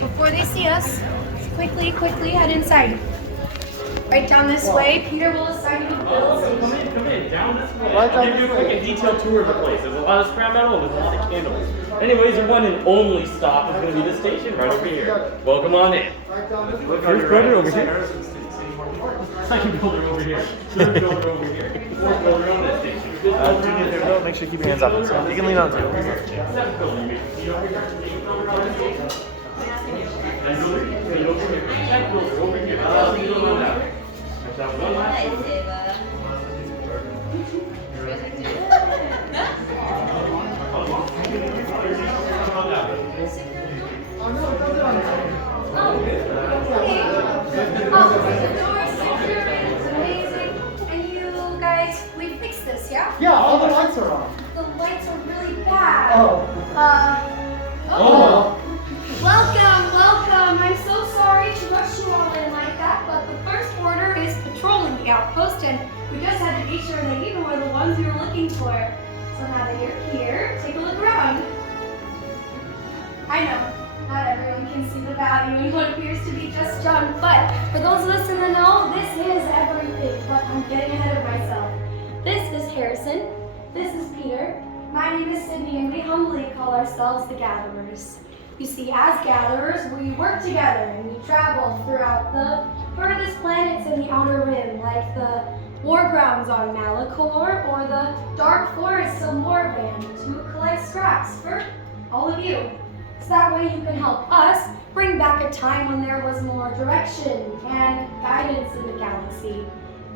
before they see us, quickly head inside. Right down this way. Peter will assign you to the build station. Come in, down this way. I'll give you a quick and detailed tour of the place. There's a lot of scrap metal and there's a lot of candles. Anyways, your one and only stop is going to be the station right over here. Welcome on in. First builder over here. Second builder over here. Third builder over here. Fourth builder on this station. To get there, though, make sure you keep your hands up and stuff. You can lean on too. Seventh builder, you may see over here. Eighth builder on this station. Tenth builder, you see over here. Tenth builder over here. That one last Yeah, all the lights are on. The lights are really bad. Oh. Welcome. I'm so sorry to rush you all in like that, but the first order is patrolling the outpost, and we just had to be sure that you were the ones we were looking for. So now that you're here, take a look around. I know, not everyone can see the value in what appears to be just junk, but for those of us in the know, this is everything. But I'm getting ahead of myself. This is Harrison. This is Peter. My name is Sydney, and we humbly call ourselves the Gatherers. You see, as gatherers, we work together and we travel throughout the furthest planets in the Outer Rim, like the war grounds on Malachor or the dark forests of Morvan, to collect scraps for all of you. So that way you can help us bring back a time when there was more direction and guidance in the galaxy.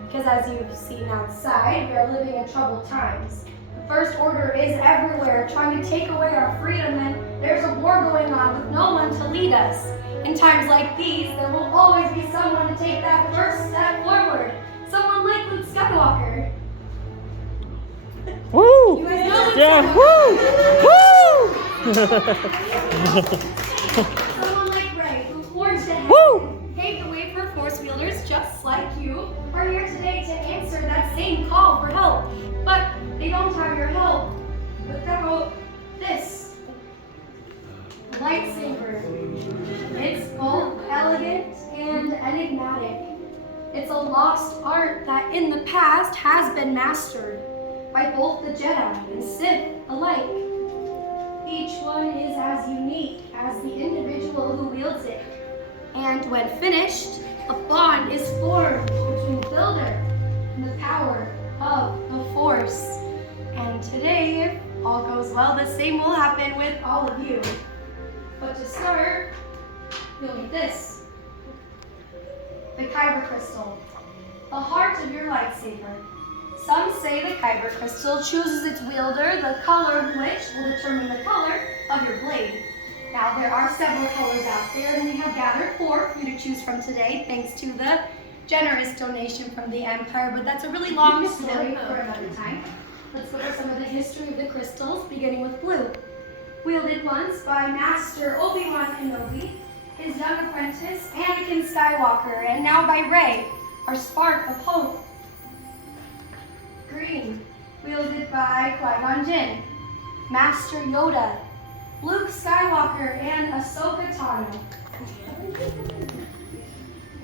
Because as you've seen outside, we are living in troubled times. The First Order is everywhere, trying to take away our freedom, and there's a war going on with no one to lead us. In times like these, there will always be someone to take that first step forward. Someone like Luke Skywalker. Woo! You guys know Luke Skywalker. Someone like Rey, who forged ahead and paved the way for Force wielders just like you, are here today to answer that same call for help. But they don't have your help without this lightsaber. It's both elegant and enigmatic. It's a lost art that in the past has been mastered by both the Jedi and Sith alike. Each one is as unique as the individual who wields it. And when finished, a bond is formed between the builder and the power of the Force. And today, if all goes well, the same will happen with all of you. But to start, you'll need this. The Kyber Crystal, the heart of your lightsaber. Some say the Kyber Crystal chooses its wielder, the color of which will determine the color of your blade. Now, there are several colors out there, and we have gathered 4 for you to choose from today, thanks to the generous donation from the Empire, but that's a really long story for another time. Let's go over some of the history of the crystals, beginning with blue. Wielded once by Master Obi-Wan Kenobi, his young apprentice, Anakin Skywalker, and now by Rey, our spark of hope. Green, wielded by Qui-Gon Jinn, Master Yoda, Luke Skywalker, and Ahsoka Tano.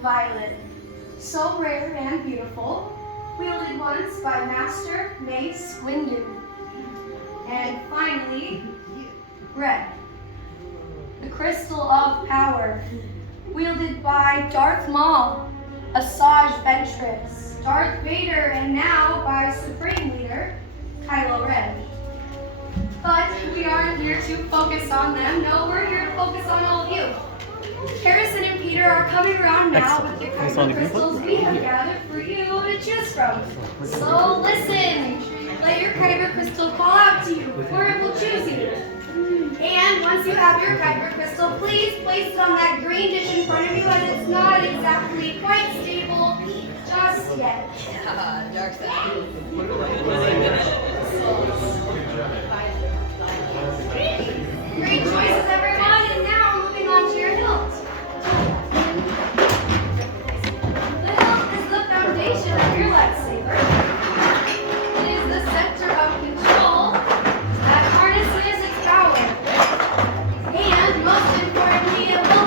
Violet, so rare and beautiful, wielded once by Master Mace Windu. And finally, red, the crystal of power, wielded by Darth Maul, Asajj Ventress, Darth Vader, and now by Supreme Leader Kylo Ren. But we aren't here to focus on them. No, we're here to focus on all of you. Harrison and Peter are coming around now with the Kyber crystals we have gathered for you to choose from. So listen, let your Kyber crystal call out to you, or it will choose you. And once you have your Kyber crystal, please place it on that green dish in front of you, as it's not exactly quite stable just yet. Dark side. Great choices, everyone, and now moving on to your hilt. The hilt is the foundation of your lightsaber. It is the center of control that harnesses its power. And most importantly, it will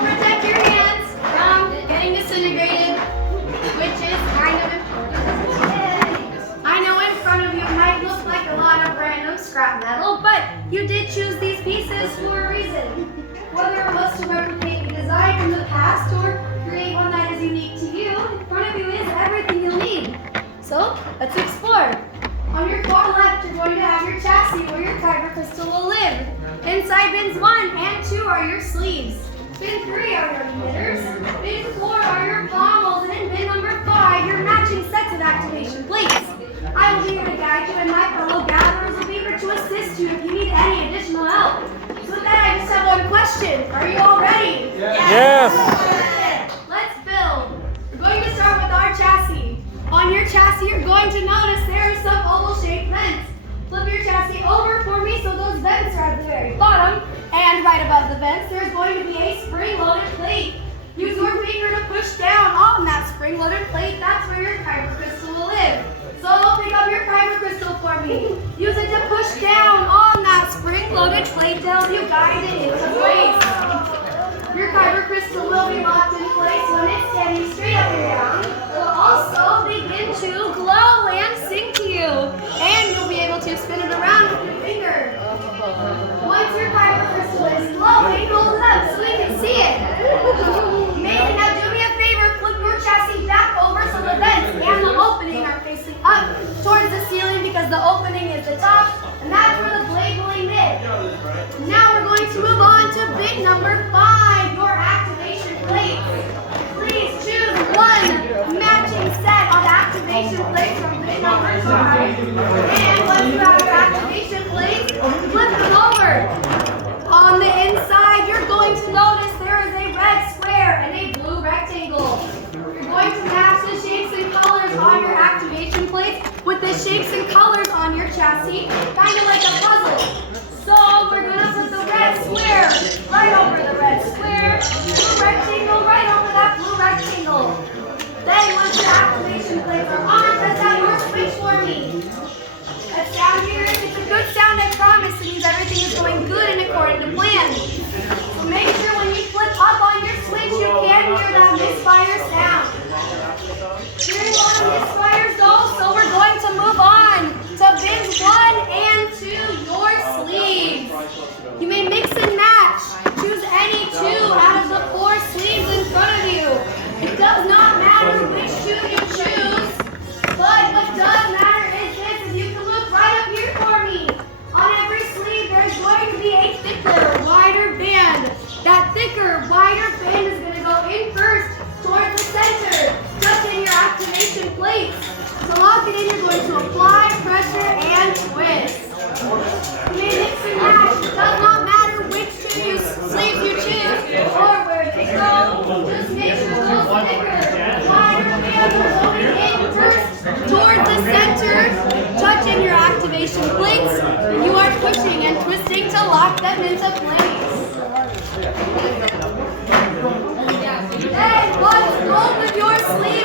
So let's explore. On your far left, you're going to have your chassis where your kyber crystal will live. Inside bins 1 and 2 are your sleeves. Bin 3 are your emitters. Bin 4 are your pommels. And in bin number 5, your matching sets of activation plates. I will be here to guide you, and my fellow gatherers will be here to assist you if you need any additional help. So with that, I just have one question. Are you all ready? Yes. Let's build. We're going to start with our chassis. On your chassis, you're going to notice there are some oval-shaped vents. Flip your chassis over for me so those vents are at the very bottom. And right above the vents, there's going to be a spring-loaded plate. Use your finger to push down on that spring-loaded plate. That's where your kyber crystal will live. So pick up your kyber crystal for me. Use it to push down on that spring-loaded plate to help you guide it into place. Your kyber crystal will be locked in place when it's standing straight up and down. It will also begin to glow and sing to you. And you'll be able to spin it around with your finger. Once your kyber crystal is glowing, hold it up so we can see it. Amazing. Now do me a favor, flip your chassis back over so the vents and the opening are facing up towards the ceiling because the opening is the top, and that's where the blade will emit. Now we're going to move on to bit number 5, your activation plates. Please choose one matching set of activation plates from bit number 5. And once you have your activation plates, flip them over. On the inside, you're going to notice there is a red square and a blue rectangle. You're going to match the shapes and colors on your activation plates with the shapes and colors on your chassis, kind of like a puzzle. So we're going to put the red square right over the red square, blue rectangle right over that blue rectangle. Then once your activation plates are on, press out your switch for me. That sound here, if it's a good sound, I promise it means everything is going good and according to plan. So make sure when you flip up on your switch, you can hear that misfire sound. Hearing a lot of misfires though, so we're going to move on to bins 1 and 2, your sleeves. You may mix and match. Choose any 2 out of the 4 sleeves in front of you. It does not matter which 2 you choose, but what does matter is this. If you can look right up here for me. On every sleeve, there's going to be a thicker, wider band. That thicker, wider band is going to go in first towards the center, touching your activation plates. To lock it in, you're going to apply pressure and twist. You may mix and match. It does not matter which sleeve you choose or where they go. Just make sure those thicker, wider bands are going in first towards the center, touching your activation plates. And you are pushing and twisting to lock them into place. Then once both of your sleeves